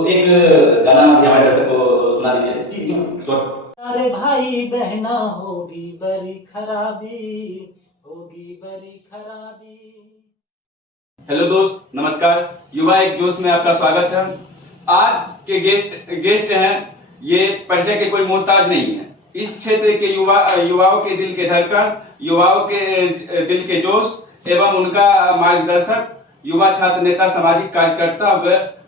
तो एक गाना भी हमारे दर्शक को सुना दीजिए। जी शॉर्ट। अरे भाई बहना होगी बड़ी खराबी, होगी बड़ी खराबी। हेलो दोस्त, नमस्कार। युवा एक जोश में आपका स्वागत है। आज के गेस्ट हैं, ये परिचय के कोई मोहताज नहीं है। इस क्षेत्र के युवाओं के दिल के धड़कन, युवाओं के दिल के जोश एवं उनका मार्गदर्शक, युवा छात्र नेता, सामाजिक कार्यकर्ता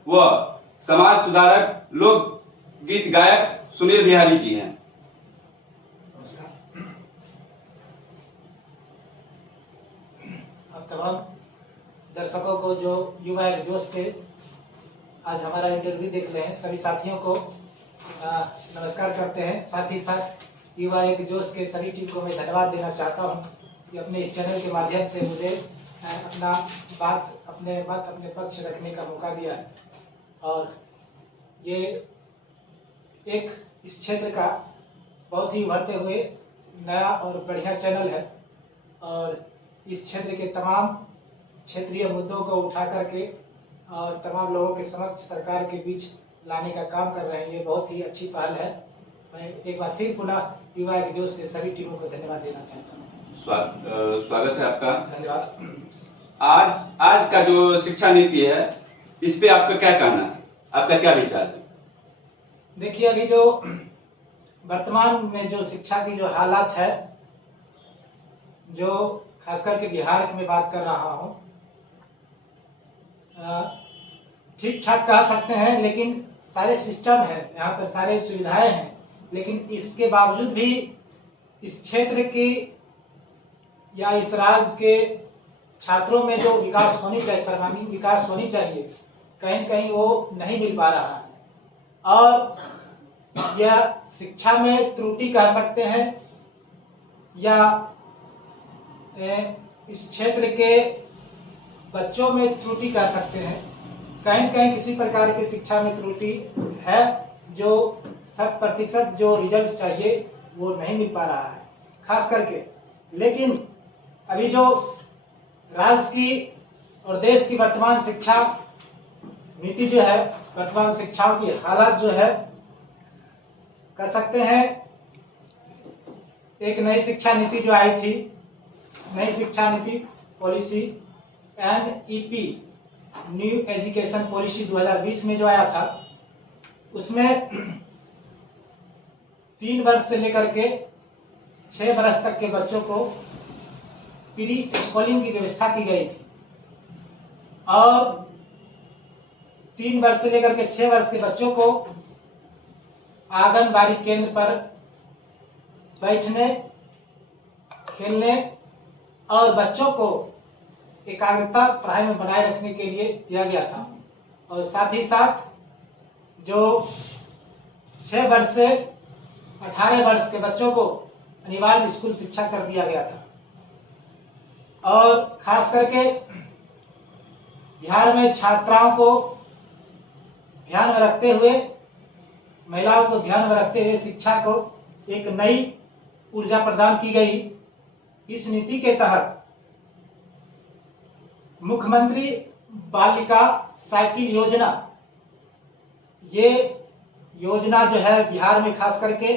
व समाज सुधारक, लोक गीत गायक सुनील बिहारी जी हैं। आप तमाम दर्शकों को जो युवा एक जोश पे आज हमारा इंटरव्यू देख रहे हैं, सभी साथियों को नमस्कार करते हैं। साथ ही साथ युवा एक जोश के सभी टीम को मैं धन्यवाद देना चाहता हूं कि अपने इस चैनल के माध्यम से मुझे अपना अपने पक्ष रखने का मौका दिया है। और ये एक इस क्षेत्र का बहुत ही उभरते हुए नया और बढ़िया चैनल है और इस क्षेत्र के तमाम क्षेत्रीय मुद्दों को उठा करके और तमाम लोगों के समक्ष सरकार के बीच लाने का काम कर रहे हैं। ये बहुत ही अच्छी पहल है। मैं एक बार फिर पुनः युवा एक जोश के सभी टीमों को धन्यवाद देना चाहता हूँ। स्वागत है आपका। धन्यवाद। आज का जो शिक्षा नीति है, इस पे आपका क्या कहना है, आपका क्या विचार है? देखिए, अभी जो वर्तमान में जो शिक्षा की जो हालात है, जो खास करके बिहार की मैं बात कर रहा हूँ, ठीक ठाक कह सकते हैं, लेकिन सारे सिस्टम है यहाँ पर, सारे सुविधाएं हैं, लेकिन इसके बावजूद भी इस क्षेत्र की या इस राज्य के छात्रों में जो विकास होनी चाहिए, सर्वांगीण विकास होनी चाहिए, कहीं कहीं वो नहीं मिल पा रहा है। और यह शिक्षा में त्रुटि कह सकते हैं या इस क्षेत्र के बच्चों में त्रुटि कह सकते हैं। कहीं कहीं किसी प्रकार की शिक्षा में त्रुटि है, जो 100% जो रिजल्ट चाहिए वो नहीं मिल पा रहा है खास करके। लेकिन अभी जो राज्य की और देश की वर्तमान शिक्षा नीति जो है, वर्तमान शिक्षाओं की हालत जो है, कह सकते हैं एक नई शिक्षा नीति जो आई थी, नई शिक्षा नीति policy NEP new education policy 2020 में जो आया था, उसमें 3 वर्ष से लेकर के 6 वर्ष तक के बच्चों को प्री स्कूलिंग की व्यवस्था की गई थी और 3 वर्ष से लेकर के 6 वर्ष के बच्चों को आंगनबाड़ी केंद्र पर बैठने, खेलने और बच्चों को एकाग्रता पढ़ाई में बनाए रखने के लिए दिया गया था। और साथ ही साथ जो 6 वर्ष से 18 वर्ष के बच्चों को अनिवार्य स्कूल शिक्षा कर दिया गया था। और खास करके बिहार में छात्राओं को ध्यान में रखते हुए, महिलाओं को ध्यान में रखते हुए शिक्षा को एक नई ऊर्जा प्रदान की गई। इस नीति के तहत मुख्यमंत्री बालिका साइकिल योजना, ये योजना जो है बिहार में खास करके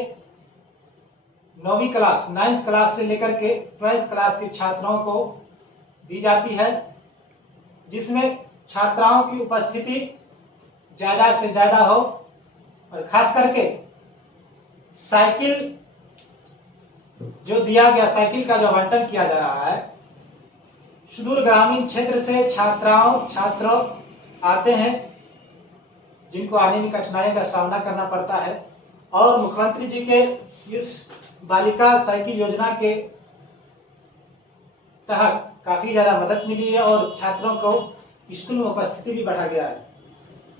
9वीं क्लास, 9th क्लास से लेकर के 12th क्लास की छात्राओं को दी जाती है, जिसमें छात्राओं की उपस्थिति ज्यादा से ज्यादा हो और खास करके साइकिल जो दिया गया, साइकिल का जो आवंटन किया जा रहा है, सुदूर ग्रामीण क्षेत्र से छात्र आते हैं जिनको आने में कठिनाई का सामना करना पड़ता है। और मुख्यमंत्री जी के इस बालिका साइकिल योजना के तहत काफी ज्यादा मदद मिली है और छात्रों को स्कूल में उपस्थिति भी बढ़ा गया है।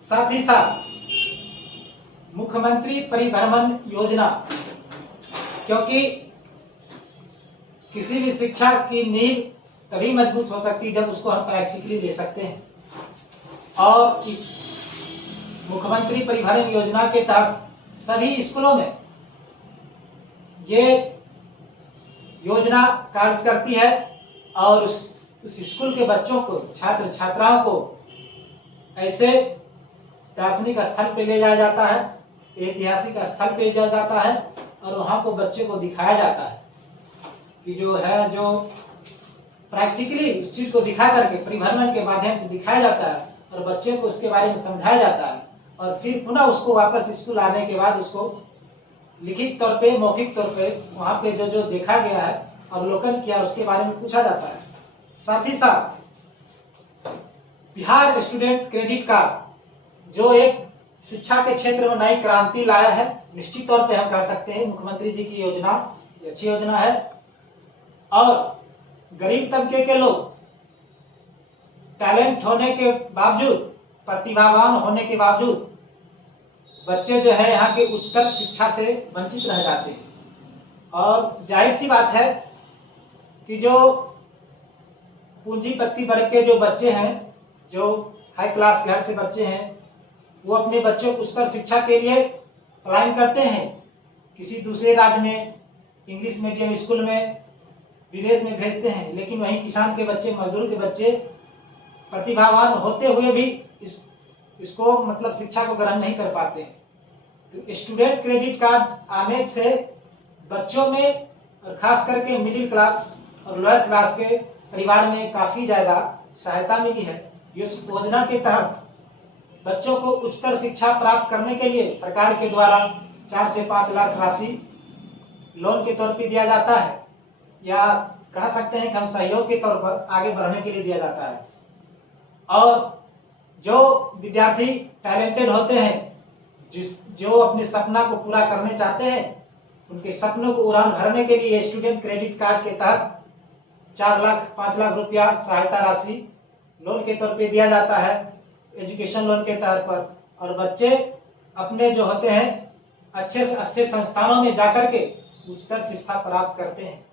साथ ही साथ मुख्यमंत्री परिभ्रमण योजना, क्योंकि किसी भी शिक्षा की नींव तभी मजबूत हो सकती है जब उसको हम प्रैक्टिकली ले सकते हैं। और इस मुख्यमंत्री परिभ्रमण योजना के तहत सभी स्कूलों में ये योजना कार्य करती है और उस स्कूल के बच्चों को, छात्र छात्राओं को ऐसे दार्शनिक स्थल पे ले जाया जाता है, ऐतिहासिक स्थल पे जाया जाता है और वहाँ को बच्चे को दिखाया जाता है कि जो है जो प्रैक्टिकली उस चीज को दिखा करके परिभ्रमण के माध्यम से दिखाया जाता है और बच्चे को उसके बारे में समझाया जाता है और फिर पुनः उसको वापस स्कूल आने के बाद उसको लिखित तौर पे मौखिक तौर पे वहाँ पे जो जो देखा गया है अवलोकन किया उसके बारे में पूछा जाता है। साथ ही साथ बिहार स्टूडेंट क्रेडिट कार्ड जो एक शिक्षा के क्षेत्र में नई क्रांति लाया है, निश्चित तौर पे हम कह सकते हैं मुख्यमंत्री जी की योजना अच्छी योजना है। और गरीब तबके के लोग टैलेंट होने के बावजूद, प्रतिभावान होने के बावजूद बच्चे जो है यहाँ के उच्चतर शिक्षा से वंचित रह जाते हैं। और जाहिर सी बात है कि जो पूंजीपति वर्ग के जो बच्चे हैं, जो हाई क्लास घर से बच्चे हैं, वो अपने बच्चों को उच्चतर शिक्षा के लिए पलायन करते हैं, किसी दूसरे राज्य में इंग्लिश मीडियम स्कूल में विदेश में भेजते हैं। लेकिन वहीं किसान के बच्चे, मजदूर के बच्चे प्रतिभावान होते हुए भी इसको मतलब शिक्षा को ग्रहण नहीं कर पाते हैं। तो स्टूडेंट क्रेडिट कार्ड आने से बच्चों में और खास करके मिडिल क्लास और लोअर क्लास के परिवार में काफी ज्यादा सहायता मिली है। इस योजना के तहत बच्चों को उच्चतर शिक्षा प्राप्त करने के लिए सरकार के द्वारा 4 से 5 लाख राशि लोन के तौर पर दिया जाता है, या कह सकते हैं कि हम सहयोग के तौर पर आगे बढ़ने के लिए दिया जाता है। और जो विद्यार्थी टैलेंटेड होते हैं, जो अपने सपना को पूरा करने चाहते हैं, उनके सपनों को उड़ान भरने के लिए स्टूडेंट क्रेडिट कार्ड के तहत 4 लाख 5 लाख रुपया सहायता राशि लोन के तौर पे दिया जाता है, एजुकेशन लोन के तौर पर। और बच्चे अपने जो होते हैं अच्छे से अच्छे संस्थानों में जाकर के उच्चतर शिक्षा प्राप्त करते हैं।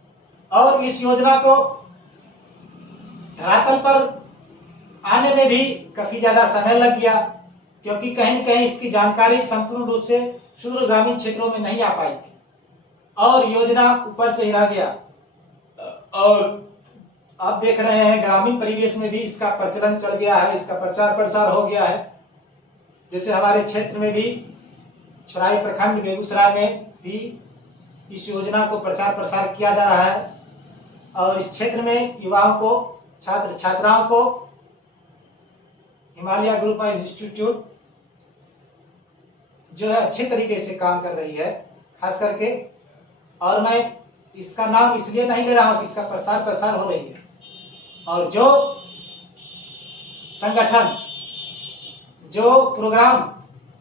और इस योजना को धरातल पर आने में भी काफी ज्यादा समय लग गया, क्योंकि कहीं न कहीं इसकी जानकारी संपूर्ण रूप से सुदूर ग्रामीण क्षेत्रों में नहीं आ पाई थी और योजना ऊपर से ही रह गया। और आप देख रहे हैं ग्रामीण परिवेश में भी इसका प्रचलन चल गया है, इसका प्रचार प्रसार हो गया है। जैसे हमारे क्षेत्र में भी छराई प्रखंड बेगूसराय में भी इस योजना को प्रचार प्रसार किया जा रहा है और इस क्षेत्र में युवाओं को, छात्र छात्राओं को हिमालय ग्रुप ऑफ इंस्टीट्यूट जो है अच्छे तरीके से काम कर रही है खास करके। और मैं इसका नाम इसलिए नहीं ले रहा हूं कि इसका प्रसार प्रसार हो रही है। और जो संगठन, जो प्रोग्राम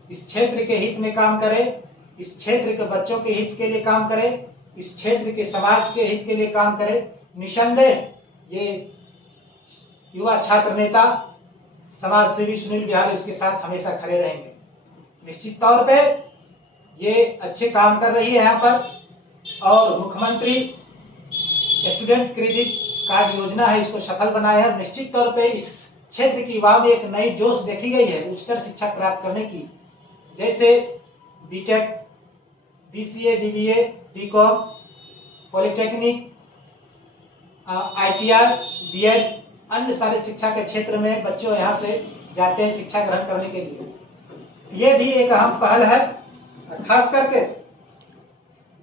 इस क्षेत्र के हित में काम करे, इस क्षेत्र के बच्चों के हित के लिए काम करे, इस क्षेत्र के समाज के हित के लिए काम करे, निसंदेह ये युवा छात्र नेता समाज सेवी सुनील बिहारी उसके साथ हमेशा खड़े रहेंगे। निश्चित तौर पे ये अच्छे काम कर रही है यहाँ पर। और मुख्यमंत्री स्टूडेंट क्रेडिट कार्ड योजना है, इसको सफल बनाया है। निश्चित तौर पे इस क्षेत्र की युवाओं में एक नई जोश देखी गई है उच्चतर शिक्षा प्राप्त करने की, जैसे BTech, BCA, BBA, BCom, polytechnic, ITR, BEd, अन्य सारे शिक्षा के क्षेत्र में बच्चों यहाँ से जाते हैं शिक्षा ग्रहण करने के लिए। ये भी एक अहम पहल है। खास करके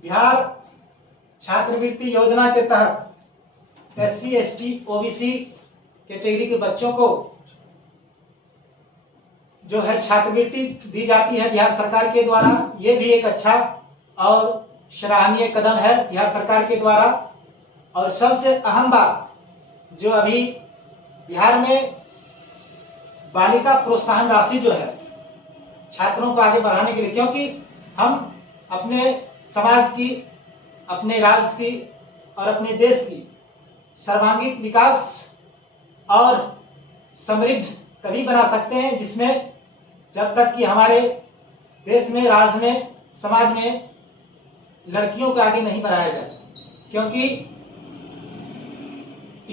बिहार छात्रवृत्ति योजना के तहत SC, ST, OBC कैटेगरी के बच्चों को जो है छात्रवृत्ति दी जाती है बिहार सरकार के द्वारा। ये भी एक अच्छा और सराहनीय कदम है बिहार सरकार के द्वारा। और सबसे अहम बात जो अभी बिहार में बालिका प्रोत्साहन राशि जो है छात्रों को आगे बढ़ाने के लिए, क्योंकि हम अपने समाज की, अपने राज्य की और अपने देश की सर्वांगीण विकास और समृद्ध तभी बना सकते हैं जिसमें जब तक कि हमारे देश में, राज्य में, समाज में लड़कियों को आगे नहीं बढ़ाया जाए। क्योंकि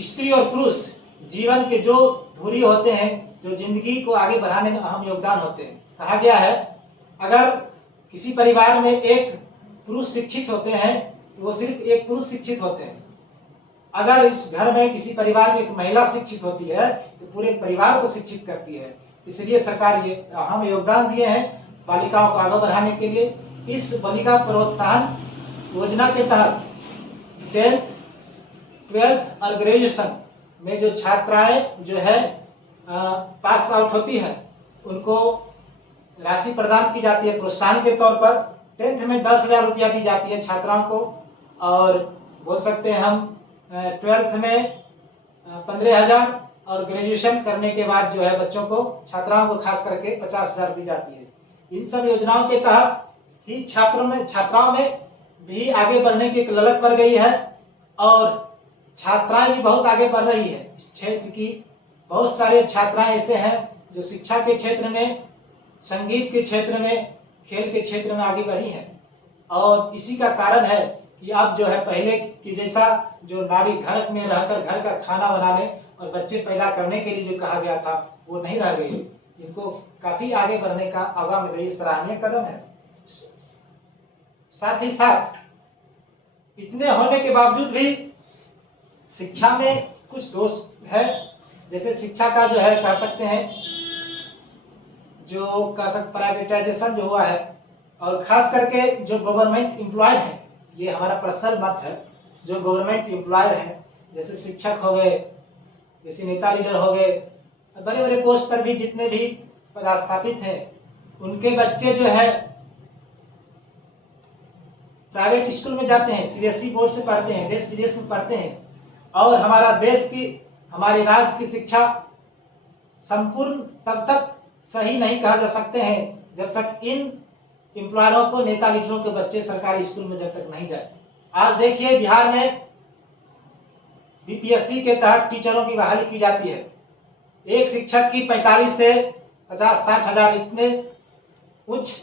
स्त्री और पुरुष जीवन के जो धुरी होते हैं, जो जिंदगी को आगे बढ़ाने में अहम योगदान होते हैं। कहा गया है अगर किसी परिवार में एक पुरुष शिक्षित होते हैं तो वो सिर्फ एक पुरुष शिक्षित होते हैं। अगर इस घर में किसी परिवार में एक महिला शिक्षित होती है तो पूरे परिवार को शिक्षित करती है। इसलिए सरकार ये हम योगदान दिए हैं बालिकाओं को आगे बढ़ाने के लिए। इस बालिका प्रोत्साहन योजना के तहत 10th, 12th और ग्रेजुएशन में जो छात्राएं जो है पास आउट होती हैं उनको राशि प्रदान की जाती है प्रोत्साहन के तौर पर। 10th में 10,000 रुपया दी जाती है छात्राओं को, और बोल सकते हैं हम 12th में 15,000 और ग्रेजुएशन करने के बाद जो है बच्चों को छात्राओं को खास करके 50,000 दी जाती है। इन सब योजनाओं के तहत ही छात्राओं में भी आगे बढ़ने की एक ललक बढ़ गई है, और छात्राएं भी बहुत आगे बढ़ रही है। इस क्षेत्र की बहुत सारे छात्राएं ऐसे हैं जो शिक्षा के क्षेत्र में, संगीत के क्षेत्र में, खेल के क्षेत्र में आगे बढ़ी हैं। और इसी का कारण है कि अब जो है पहले की जैसा जो नारी घर में रहकर घर का खाना बनाने और बच्चे पैदा करने के लिए जो कहा गया था वो नहीं रह गई। इनको काफी आगे बढ़ने का अवसर मिल रही, सराहनीय कदम है। साथ ही साथ इतने होने के बावजूद भी शिक्षा में कुछ दोष है। जैसे शिक्षा का जो है कह सकते हैं जो प्राइवेटाइजेशन जो हुआ है, और खास करके जो गवर्नमेंट एम्प्लॉय हैं, ये हमारा पर्सनल मत है, जो गवर्नमेंट एम्प्लॉय हैं जैसे शिक्षक हो गए, जैसे नेता लीडर हो गए, बड़े बड़े पोस्ट पर भी जितने भी पदस्थापित हैं उनके बच्चे जो है प्राइवेट स्कूल में जाते हैं, सीबीएसई बोर्ड से पढ़ते हैं, देश विदेश में पढ़ते हैं। और हमारा देश की, हमारे राज्य की शिक्षा संपूर्ण तब तक सही नहीं कहा जा सकते हैं जब तक इन एम्प्लॉयरों को, नेता लीडरों के बच्चे सरकारी स्कूल में जब तक नहीं जाए। आज देखिए बिहार में बीपीएससी के तहत टीचरों की बहाली की जाती है। एक शिक्षक की 45 से 50-60 हजार इतने उच्च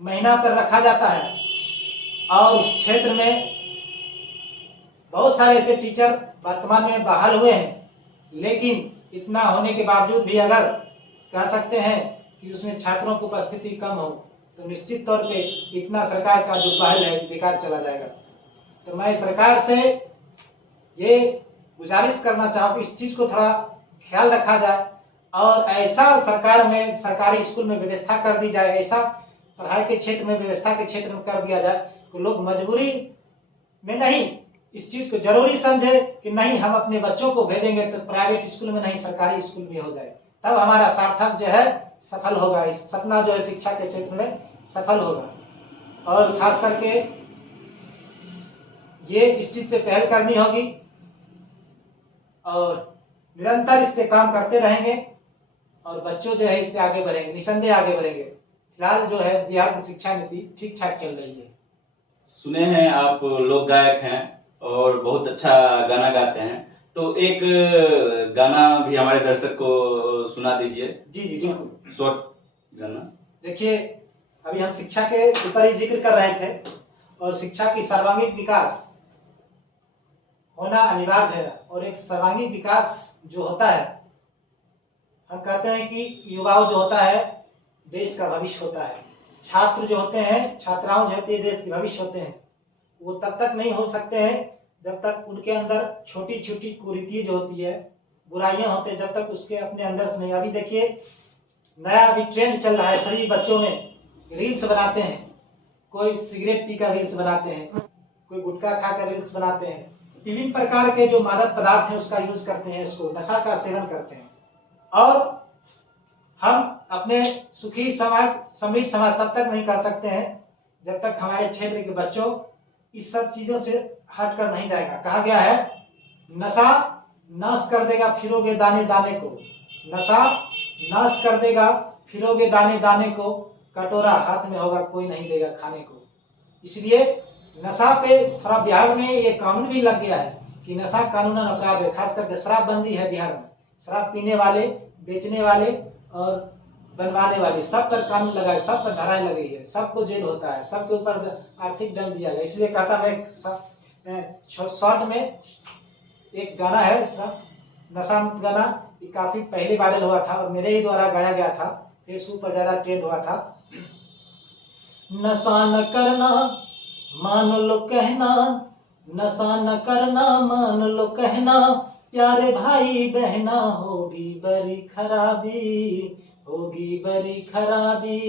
महीना पर रखा जाता है, और उस क्षेत्र में बहुत सारे ऐसे टीचर वर्तमान में बहाल हुए हैं। लेकिन इतना होने के बावजूद भी अगर कह सकते हैं कि उसमें छात्रों की उपस्थिति कम हो तो निश्चित तौर पे इतना सरकार का जो पहल है बेकार चला जाएगा। तो मैं सरकार से ये गुजारिश करना चाहूँ कि इस चीज को थोड़ा ख्याल रखा जाए, और ऐसा सरकार में, सरकारी स्कूल में व्यवस्था कर दी जाए, ऐसा पढ़ाई के क्षेत्र में, व्यवस्था के क्षेत्र में कर दिया जाए कि लोग मजबूरी में नहीं, इस चीज को जरूरी समझे कि नहीं हम अपने बच्चों को भेजेंगे तो प्राइवेट स्कूल में नहीं सरकारी स्कूल में हो जाए, तब हमारा सार्थक जो है सफल होगा, इस सपना जो है शिक्षा के क्षेत्र में सफल होगा। और खास करके ये इस चीज पे पहल करनी होगी और निरंतर इस पे काम करते रहेंगे, और बच्चों जो है इस पे आगे बढ़ेंगे, निसंदेह आगे बढ़ेंगे। फिलहाल जो है बिहार की शिक्षा नीति ठीक ठाक चल रही है। सुने हैं आप लोक गायक हैं और बहुत अच्छा गाना गाते हैं, तो एक गाना भी हमारे दर्शक को सुना दीजिए। जी जी बिल्कुल, शॉर्ट गाना। देखिए अभी हम शिक्षा के ऊपर ही जिक्र कर रहे थे, और शिक्षा की सर्वांगीण विकास होना अनिवार्य है। और एक सर्वांगीण विकास जो होता है, हम कहते हैं कि युवाओं जो होता है देश का भविष्य होता है, छात्र जो होते हैं, छात्राओं जो होती है देश के भविष्य होते हैं। वो तब तक नहीं हो सकते हैं जब तक उनके अंदर छोटी छोटी कुरीति जो होती है, बुराइयां होती है, जब तक उसके अपने अंदर से नहीं। अभी देखिए नया अभी ट्रेंड चल रहा है, सभी बच्चों में रील्स बनाते हैं, कोई सिगरेट पीकर रील्स बनाते हैं, कोई गुटखा खाकर रील्स बनाते हैं, विभिन्न प्रकार के जो मादक पदार्थ है उसका यूज करते हैं, उसको नशा का सेवन करते हैं। और हम अपने सुखी समाज, समृद्ध समाज तब तक नहीं कर सकते हैं जब तक हमारे क्षेत्र के बच्चों इस सब चीजों से हटकर नहीं जाएगा। कहा गया है नशा नाश कर देगा फिरोगे दाने दाने को, नशा नाश कर देगा फिरोगे दाने दाने को, कटोरा हाथ में होगा कोई नहीं देगा खाने को। इसलिए नशा पे थोड़ा बिहार में ये कानून भी लग गया है कि नशा कानूनन अपराध है। खास करके शराबबंदी है बिहार में, शराब पीने वाले, बेचने वाले और बनवाने वाले सब पर कानून लगा है, सब पर धाराएं लगी है, सबको जेल होता है, सबके ऊपर आर्थिक दंड दिया गया। इसलिए कहता मैं शॉर्ट में एक गाना है नशा मुक्त गाना, ये काफी पहले वायरल हुआ था और मेरे ही द्वारा गाया गया था, फेसबुक पर ज्यादा ट्रेंड हुआ था। नशा न करना मान लो कहना, नशा न करना मान लो कहना, प्यारे भाई बहना होगी बड़ी खराबी, होगी बड़ी खराबी।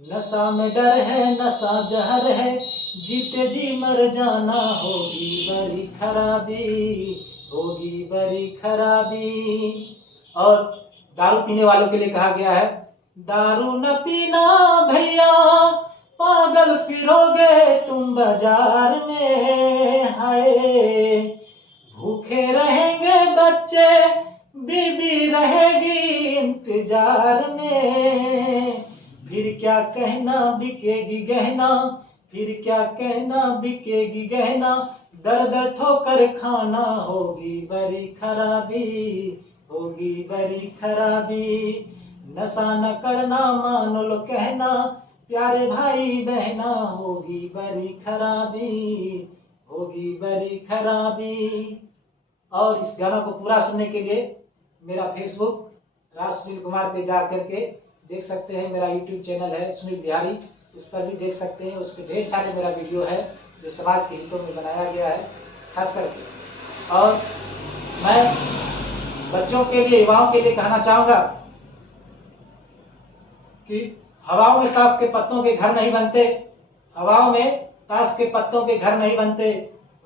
नशा में डर है, नशा जहर है, जीते जी मर जाना, होगी बड़ी खराबी, होगी बड़ी खराबी। और दारू पीने वालों के लिए कहा गया है, दारू न पीना भैया, पागल फिरोगे तुम बाजार में, हाय भूखे रहेंगे बच्चे, बीबी रहेगी इंतजार में, फिर क्या कहना बिकेगी गहना, फिर क्या कहना बिकेगी गहना, दर दर ठोकर खाना, होगी बड़ी खराबी, होगी बड़ी खराबी। नशा न करना मान लो कहना, प्यारे भाई बहना, होगी बड़ी खराबी, होगी बड़ी खराबी। और इस गाना को पूरा सुनने के लिए मेरा फेसबुक राज सुनील कुमार पे जा करके देख सकते हैं। मेरा यूट्यूब चैनल है सुनील बिहारी, उस पर भी देख सकते हैं। उस पर ढेर सारे मेरा वीडियो है जो समाज के हितों में बनाया गया है खास करके। और मैं बच्चों के लिए, युवाओं के लिए कहना चाहूँगा कि हवाओं में ताश के पत्तों के घर नहीं बनते, हवाओं में ताश के पत्तों के घर नहीं बनते,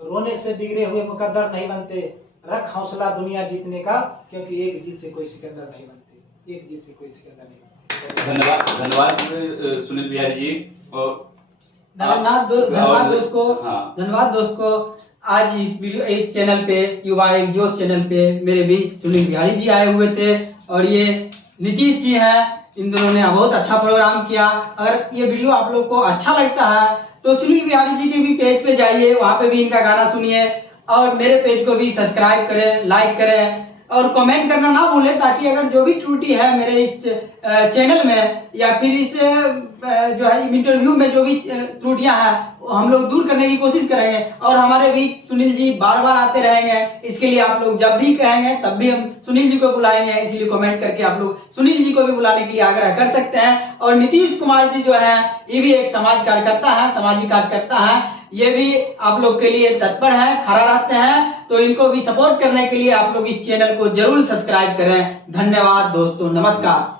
रोने से बिगड़े हुए मुकद्दर नहीं बनते, रख हौसला दुनिया जीतने का, क्योंकि एक जीत से कोई सिकंदर नहीं बनते, एक जीत से कोई सिकंदर नहीं बनते। धन्यवाद, धन्यवाद सुनील बिहारी जी। और धन्यवाद दोस्त को आज इस चैनल पे, युवा एक जोश चैनल पे मेरे बीच सुनील बिहारी जी आए हुए थे और ये नीतीश जी हैं। इन दोनों ने बहुत अच्छा प्रोग्राम किया। अगर ये वीडियो आप लोग को अच्छा लगता है तो सुनील बिहारी जी के भी पेज पे जाइए, वहाँ पे भी इनका गाना सुनिए और मेरे पेज को भी सब्सक्राइब करें, लाइक करें और कमेंट करना ना भूलें, ताकि अगर जो भी त्रुटि है मेरे इस चैनल में या फिर इस जो है इंटरव्यू में जो भी त्रुटियां हैं हम लोग दूर करने की कोशिश करेंगे। और हमारे बीच सुनील जी बार बार आते रहेंगे, इसके लिए आप लोग जब भी कहेंगे तब भी हम सुनील जी को बुलाएंगे। इसलिए कमेंट करके आप लोग सुनील जी को भी बुलाने के लिए आग्रह कर सकते हैं। और नीतीश कुमार जी जो है ये भी एक समाज कार्यकर्ता है, सामाजिक कार्यकर्ता है, ये भी आप लोग के लिए तत्पर है, खड़ा रहते हैं। तो इनको भी सपोर्ट करने के लिए आप लोग इस चैनल को जरूर सब्सक्राइब करें। धन्यवाद दोस्तों, नमस्कार।